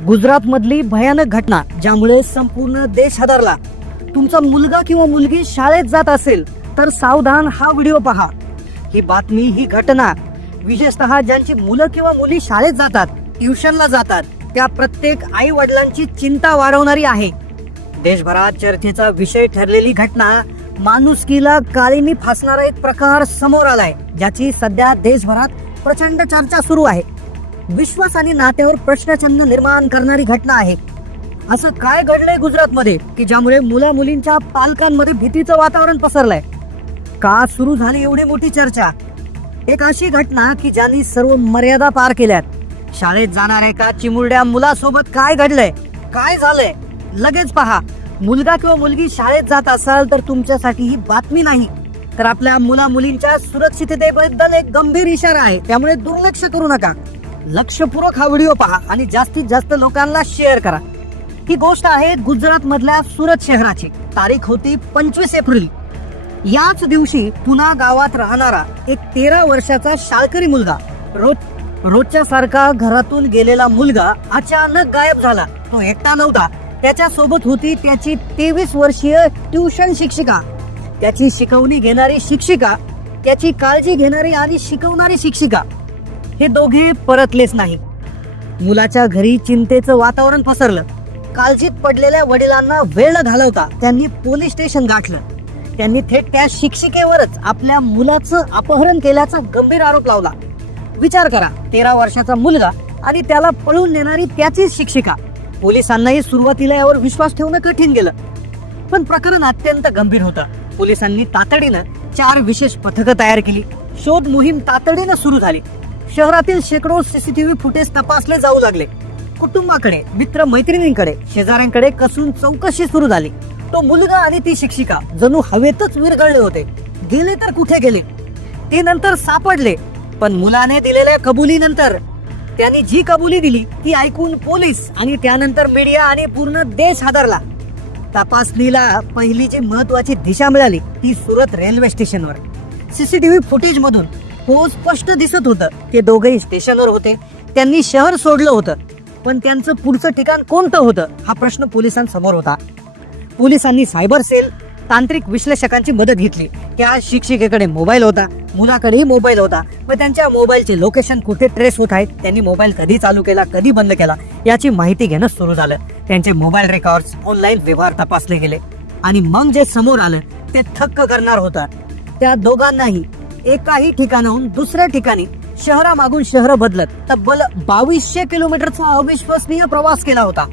गुजरात मधली भयानक घटना ज्यामुळे संपूर्ण देश हादरला। तुमचा मुलगा किंवा मुलगी शाळेत जात असेल तर सावधान, हा व्हिडिओ पहा। ही बातमी, ही घटना विशेषतः ज्यांची मुलं किंवा मुली शाळेत जातात, ट्युशनला जातात, त्या प्रत्येक आई वडिलांची चिंता वाढवणारी आहे। देशभरात चर्चेचा विषय ठरलेली घटना, माणुसकीला काळिमी फासणारा एक प्रकार समोर आलाय, ज्याची सध्या देशभरात प्रचंड चर्चा सुरू आहे। विश्वास आणि नात्यावर प्रश्नचिन्ह निर्माण करणारी घटना आहे। असं काय घडलंय गुजरात मध्ये की ज्यामुळे मुला मुलींच्या पालकांमध्ये भीतीचं वातावरण पसरलंय? का सुरू झाली एवढी मोठी चर्चा? एक अशी घटना की ज्यांनी सर्व मर्यादा पार केल्यात। शाळेत जाणाऱ्या एका चिमुरड्या मुलासोबत काय घडलंय, काय झालंय, लगेच पहा। मुलगा किंवा मुलगी शाळेत जात असाल तर तुमच्यासाठी ही बातमी नाही, तर आपल्या मुला मुलींच्या सुरक्षिततेबद्दल एक गंभीर इशारा आहे। त्यामुळे दुर्लक्ष करू नका, लक्षपूर्वक हा व्हिडिओ पहा आणि जास्तीत जास्त लोकांना शेअर करा। ही गोष्ट आहे गुजरात मधल्या सुरत शहराची। तारीख होती 25 एप्रिल। याच दिवशी पुना गावात राहणारा एक 13 वर्षाचा शाळकरी मुलगा, रोजच्या सारखा घरातून गेलेला मुलगा अचानक गायब झाला। तो एकटा नव्हता, त्याच्या सोबत होती त्याची 23 वर्षीय ट्युशन शिक्षिका, त्याची शिकवणी घेणारी शिक्षिका, त्याची काळजी घेणारी आणि शिकवणारी शिक्षिका। हे दोघे परतलेच नाही। मुलाच्या घरी चिंतेचं वातावरण पसरलं। काळजीत पडलेल्या वडिलांना वेळ न घालवता त्यांनी पोलीस स्टेशन गाठलं। त्यांनी थेट त्या शिक्षिकेवरच आपल्या मुलाचं अपहरण केल्याचा गंभीर आरोप लावला। विचार करा, 13 वर्षाचा मुलगा आणि त्याला पळून नेणारी त्याचीच शिक्षिका। पोलिसांनाही सुरुवातीला यावर विश्वास ठेवणं कठीण गेलं, पण प्रकरण अत्यंत गंभीर होतं। पोलिसांनी तातडीनं 4 विशेष पथकं तयार केली। शोध मोहीम तातडीनं सुरू झाली। शहरातील शेकडो सीसीटीव्ही फुटेज तपासले जाऊ लागले। कुटुंबाकडे, मित्र मैत्रिणींकडे, शेजाऱ्यांकडे कसून चौकशी सुरू झाली। तो मुलगा आणि ती शिक्षिका जणू हवेतच विरघळले होते। गेले तर कुठे गेले? ते नंतर सापडले, पण मुलाने दिलेल्या कबुलीनंतर, त्यांनी जी कबुली दिली ती ऐकून पोलीस आणि त्यानंतर मीडिया आणि पूर्ण देश हादरला। तपासणीला पहिली जी महत्वाची दिशा मिळाली ती सुरत रेल्वे स्टेशनवर। सीसीटीव्ही फुटेज मधून हो स्पष्ट दिसत होतं ते दोघेही स्टेशनवर होते। त्यांनी शहर सोडलं होतं, पण त्यांचं पुढचं ठिकाण कोणतं होतं हा प्रश्न पोलिसांसमोर होता। पोलिसांनी सायबर सेल, तांत्रिक विश्लेषकांची मदत घेतली। त्या शिक्षिकेकडे मोबाईल होता, मुलाकडेही मोबाईल होता, व त्यांच्या मोबाईलचे लोकेशन कुठे ट्रेस होत आहेत, त्यांनी मोबाईल कधी चालू केला, कधी बंद केला याची माहिती घेणं सुरू झालं। त्यांचे मोबाईल रेकॉर्ड्स, ऑनलाईन व्यवहार तपासले गेले आणि मग जे समोर आलं ते थक्क करणार होतं। त्या दोघांनाही एकाही ठिकाणाहून दुसऱ्या ठिकाणी शहरामागून शहर बदलत तब्बल 2200 किलोमीटरचा अविश्वसनीय प्रवास केला होता।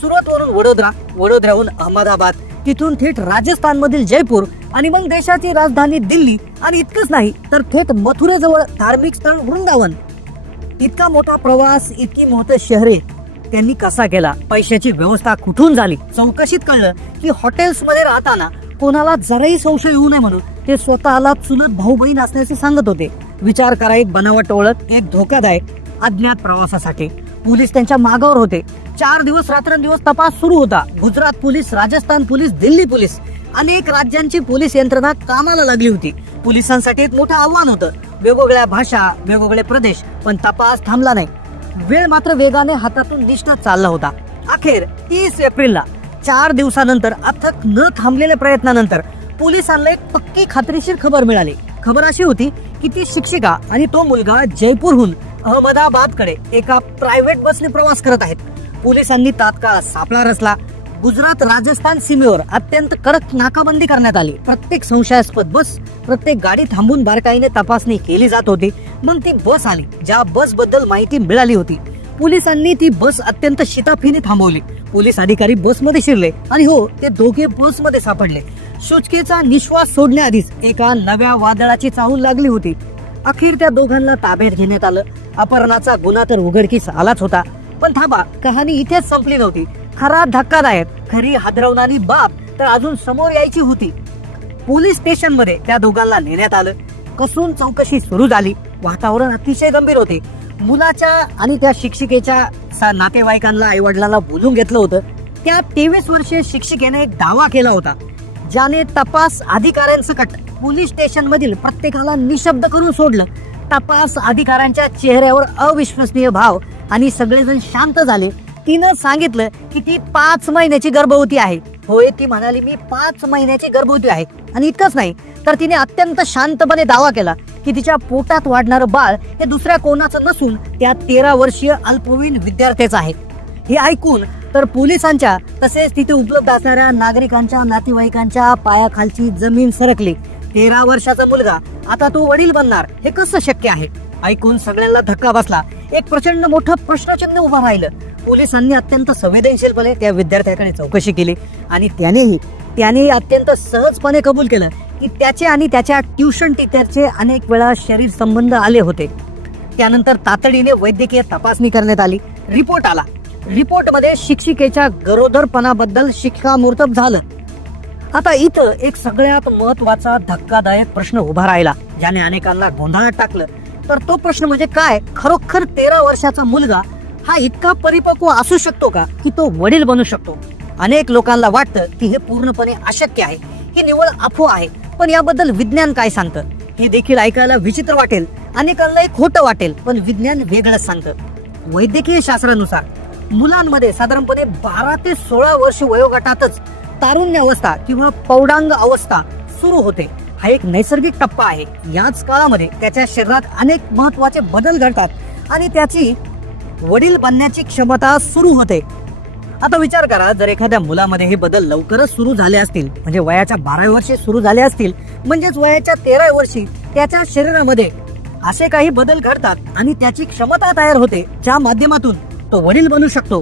सुरतवरून वडोदरा, वडोदऱ्याहून अहमदाबाद, तिथून थेट राजस्थान मधील जयपूर आणि मग देशाची राजधानी दिल्ली, आणि इतकंच नाही तर थेट मथुरेजवळ धार्मिक स्थळ वृंदावन। इतका मोठा प्रवास, इतकी मोठी शहरे त्यांनी कसा केला? पैशाची व्यवस्था कुठून झाली? चौकशीत कळलं की हॉटेल्स मध्ये राहताना कोणाला जराही संशय येऊ नये म्हणून ते स्वतःला चुलत भाऊ बहीण असल्याचे सांगत होते। विचार करा, एक बनावट ओळख, एक धोकादायक अज्ञात प्रवासासाठी। पोलीस त्यांच्या मागावर होते। 4 दिवस रात्रंदिवस तपास सुरू होता। Gujarat police, Rajasthan police, Delhi police, अनेक राज्यांची पोलीस यंत्रणा कामाला लागली होती। पोलिसांसाठी एक मोठं आव्हान होतं। वेगवेगळ्या भाषा, वेगवेगळे प्रदेश, पण तपास थांबला नाही। वेळ मात्र वेगाने हातातून निष्ठत चालला होता। अखेर 30 एप्रिलला 4 दिवसानंतर अथक न थांबलेल्या प्रयत्नानंतर पोलिसांना एक पक्की खात्रीशीर खबर मिळाली। खबर अशी होती की ती शिक्षिका आणि तो मुलगा जयपूरहून अहमदाबादकडे एका प्रायव्हेट बसने प्रवास करत आहेत। पोलिसांनी तात्काळ सापळा रचला। गुजरात राजस्थान सीमेवर अत्यंत कडक नाकाबंदी करण्यात आली। प्रत्येक संशयास्पद बस, प्रत्येक गाडी थांबून बारकाईने तपासणी केली जात होती। मग ती बस आली ज्या बस बद्दल माहिती मिळाली होती। पोलिसांनी ती बस अत्यंत शिताफीने थांबवली। पोलीस अधिकारी बसमध्ये शिरले आणि हो, ते दोघे बसमध्ये सापडले। सुटकेचा निश्वास सोडण्याआधीच एका नव्या वादळाची चाहूल लागली होती। अखेर त्या दोघांना ताब्यात घेण्यात आलं। अपहरणाचा गुन्हा तर उघडकीस आलाच होता, पण थांबा, कहाणी इथेच संपली नव्हती। खरा धक्कादायक, खरी हादरवणारी बाब तर अजून समोर यायची होती। पोलीस स्टेशन मध्ये त्या दोघांना नेण्यात आलं। कसून चौकशी सुरू झाली। वातावरण अतिशय गंभीर होते। मुलाच्या आणि त्या शिक्षिकेच्या नातेवाईकांना, आई वडिलांना बोलून घेतलं होतं। त्या 23 वर्षीय शिक्षिकेने एक दावा केला होता, ज्याने तपास अधिकाऱ्यांसकट पोलीस स्टेशन मधील प्रत्येकाला निशब्द करून सोडलं। तपास अधिकाऱ्यांच्या चेहऱ्यावर अविश्वसनीय भाव आणि सगळेजण शांत झाले तिनं सांगितलं की ती 5 महिन्याची गर्भवती आहे. होय, ती म्हणाली मी 5 महिन्याची गर्भवती आहे. आणि इतकंच नाही तर तिने अत्यंत शांतपणे दावा केला की तिच्या पोटात वाढणारं बाळ हे दुसऱ्या कोणाचं नसून त्या 13 वर्षीय अल्पवयीन विद्यार्थ्याचं आहे. हे ऐकून तर पोलिसांच्या तसेच तिथे उपलब्ध असणाऱ्या नागरिकांच्या नातेवाईकांच्या पायाखालची जमीन सरकली. 13 वर्षाचा मुलगा आता तो वडील बनणार हे कसं शक्य आहे? ऐकून सगळ्यांना धक्का बसला. एक प्रचंड मोठं प्रश्नचिन्ह उभं राहिलं. पोलिसांनी अत्यंत संवेदनशीलपणे त्या विद्यार्थ्याकडे चौकशी केली आणि त्यानेही अत्यंत सहजपणे कबूल केलं की त्याचे आणि त्याच्या ट्युशन टीचरचे अनेक वेळा शरीर संबंध आले होते. त्यानंतर तातडीने वैद्यकीय तपासणी करण्यात आली. रिपोर्ट आला. रिपोर्टमध्ये शिक्षिकेच्या गरोदरपणाबद्दल शिक्कामोर्तब झालं. आता इथं एक सगळ्यात महत्वाचा धक्कादायक प्रश्न उभा राहिला ज्याने अनेकांना गोंधळात टाकलं. तर तो प्रश्न म्हणजे काय, खरोखर 13 वर्षाचा मुलगा हा इतका परिपक्व असू शकतो का की तो वडील बनू शकतो? अनेक लोकांना वाटतं की हे पूर्णपणे अशक्य आहे, ही निव्वळ अफवा आहे. पण याबद्दल विज्ञान काय सांगतं हे देखील ऐकायला विचित्र वाटेल, अनेकांनाही खोटं वाटेल, पण विज्ञान वेगळंच सांगतं. वैद्यकीय शास्त्रानुसार मुलांमध्ये साधारणपणे 12 ते 16 वर्ष वयोगटातच तारुण्य अवस्था किंवा पौडांग अवस्था सुरू होते. हा एक नैसर्गिक टप्पा आहे. याच काळामध्ये त्याच्या शरीरात अनेक महत्वाचे बदल घडतात आणि त्याची वडील बनण्याची क्षमता सुरू होते. आता विचार करा, जर एखाद्या मुलामध्ये हे बदल लवकरच सुरू झाले असतील, म्हणजे वयाच्या 12व्या वर्षी सुरू झाले असतील, म्हणजेच वयाच्या 13व्या वर्षी त्याच्या शरीरामध्ये असे काही बदल घडतात आणि त्याची क्षमता तयार होते ज्या माध्यमातून तो वडील बनू शकतो.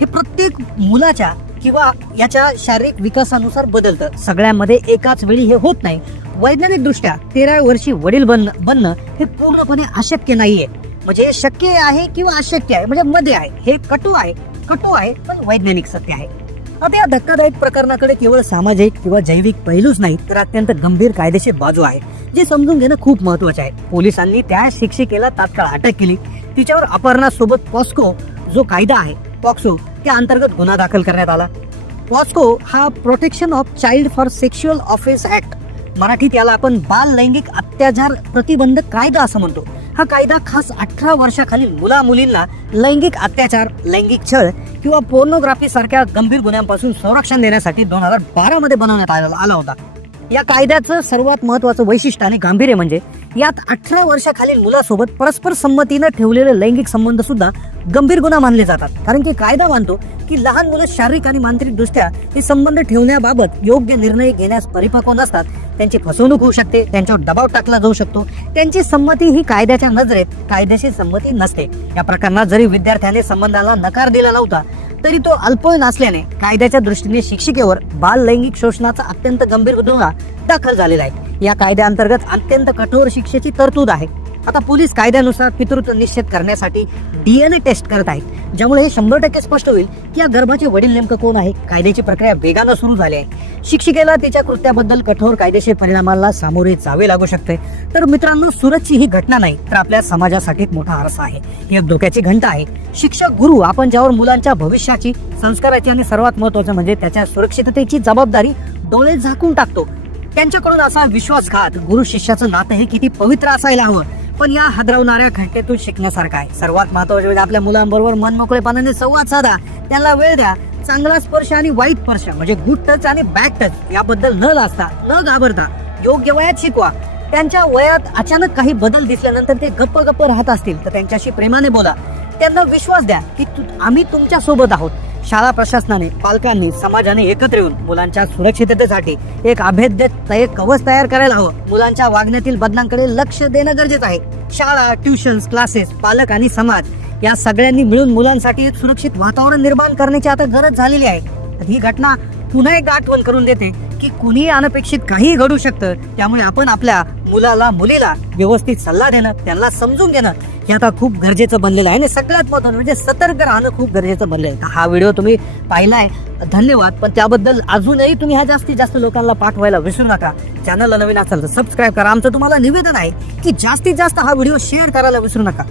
हे प्रत्येक मुलाच्या किंवा याच्या शारीरिक विकासानुसार बदलतं. सगळ्यांमध्ये एकाच वेळी हे होत नाही. वैज्ञानिक दृष्ट्या 13व्या वर्षी वडील बनणं हे पूर्णपणे अशक्य नाहीये. म्हणजे शक्य आहे किंवा अशक्य आहे म्हणजे मध्ये आहे. हे कटू आहे पण वैज्ञानिक सत्य आहे. आता या धक्कादायक प्रकरणाकडे केवळ सामाजिक किंवा जैविक पैलूच नाही तर अत्यंत गंभीर कायदेशीर बाजू आहे जे समजून घेणं खूप महत्वाचे आहे. पोलिसांनी त्या शिक्षिकेला तात्काळ अटक केली. तिच्यावर अपहरणासोबत पॉस्को जो कायदा आहे पॉक्सो त्या अंतर्गत गुन्हा दाखल करण्यात आला. पॉस्को हा protection of child for sexual offence act, मराठीत याला आपण बाल लैंगिक अत्याचार प्रतिबंधक कायदा असं म्हणतो. हा कायदा खास 18 वर्षाखालील मुला मुलींना लैंगिक अत्याचार, लैंगिक छळ किंवा पोर्नोग्राफी सारख्या गंभीर गुन्ह्यांपासून संरक्षण देण्यासाठी 2012 मध्ये बनवण्यात आला होता. या कायद्याचं सर्वात महत्वाचं वैशिष्ट्य आणि गांभीर्य म्हणजे यात 18 वर्षाखालील मुलासोबत परस्पर संमतीनं ठेवलेले लैंगिक संबंध सुद्धा गंभीर गुन्हा मानले जातात. कारण की कायदा मानतो की लहान मुलं शारीरिक आणि मानसिक दृष्ट्या हे संबंध ठेवण्याबाबत योग्य निर्णय घेण्यास परिपक्व नसतात. त्यांची फसवणूक होऊ शकते, त्यांच्यावर दबाव टाकला जाऊ शकतो. त्यांची संमती ही कायद्याच्या नजरेत कायदेशीर संमती नसते. या प्रकरणात जरी विद्यार्थ्याने संबंधाला नकार दिला नव्हता तरी तो अल्पवयीन असल्याने कायद्याच्या दृष्टीने शिक्षिकेवर बाल लैंगिक शोषणाचा अत्यंत गंभीर गुन्हा दाखल झालेला आहे. या कायद्याअंतर्गत अत्यंत कठोर शिक्षेची तरतूद आहे. आता पोलीस कायद्यानुसार पितृत्व निश्चित करण्यासाठी DNA टेस्ट करत आहेत, ज्यामुळे हे 100% स्पष्ट होईल की या गर्भाचे वडील नेमकं कोण आहे. कायद्याची प्रक्रिया वेगानं सुरू झाली आहे. शिक्षिकेला तिच्या कृत्याबद्दल कठोर कायदेशीर परिणामाला सामोरे जावे लागू शकते. तर मित्रांनो, सुरतची ही घटना नाही तर आपल्या समाजासाठी एक मोठा आरसा आहे. ही एक धोक्याची घंटा आहे. शिक्षक, गुरु आपण ज्यावर मुलांच्या भविष्याची, संस्काराची आणि सर्वात महत्वाचं म्हणजे त्याच्या सुरक्षिततेची जबाबदारी डोळे झाकून टाकतो. त्यांच्याकडून असा विश्वासघात, गुरु शिष्याचं नातं हे किती पवित्र असायला हवं, पण या हादरवणाऱ्या घटनेतून शिकण्यासारखं आहे. सर्वात महत्वाचे म्हणजे आपल्या मुलांबरोबर मनमोकळेपणाने संवाद साधा, त्यांना वेळ द्या. चांगला स्पर्श आणि वाईट स्पर्श म्हणजे गुड टच आणि बॅड टच याबद्दल न लाजता, न घाबरता योग्य वयात शिकवा. त्यांच्या वयात अचानक काही बदल दिसल्यानंतर ते गप्प राहत असतील तर त्यांच्याशी प्रेमाने बोला. त्यांना विश्वास द्या की आम्ही तुमच्या सोबत आहोत. शाळा प्रशासनाने, पालकांनी, समाजाने एकत्र येऊन मुलांच्या सुरक्षिततेसाठी एक अभेद्य कवच तयार करायला हवं. मुलांच्या वागण्यातील बदलांकडे लक्ष देणं गरजेचं आहे. शाळा, ट्युशन्स, क्लासेस, पालक आणि समाज या सगळ्यांनी मिळून मुलांसाठी एक सुरक्षित वातावरण निर्माण करण्याची आता गरज झालेली आहे. ही घटना पुन्हा एकदा आठवण करून देते की कुणीही अनपेक्षित काहीही घडू शकतं. त्यामुळे आपण आपल्या मुलाला, मुलीला व्यवस्थित सल्ला देणं, त्यांना समजून घेणं हे आता खूप गरजेचं बनलेलं आहे. आणि सगळ्यात महत्त्वाचं म्हणजे सतर्क राहणं खूप गरजेचं बनलेलं आहे. हा व्हिडिओ तुम्ही पाहिलाय, धन्यवाद. पण त्याबद्दल अजूनही तुम्ही ह्या जास्तीत जास्त लोकांना पाठवायला विसरू नका. चॅनलला नवीन असाल तर सबस्क्राईब करा. आमचं तुम्हाला निवेदन आहे की जास्तीत जास्त हा व्हिडिओ शेअर करायला विसरू नका.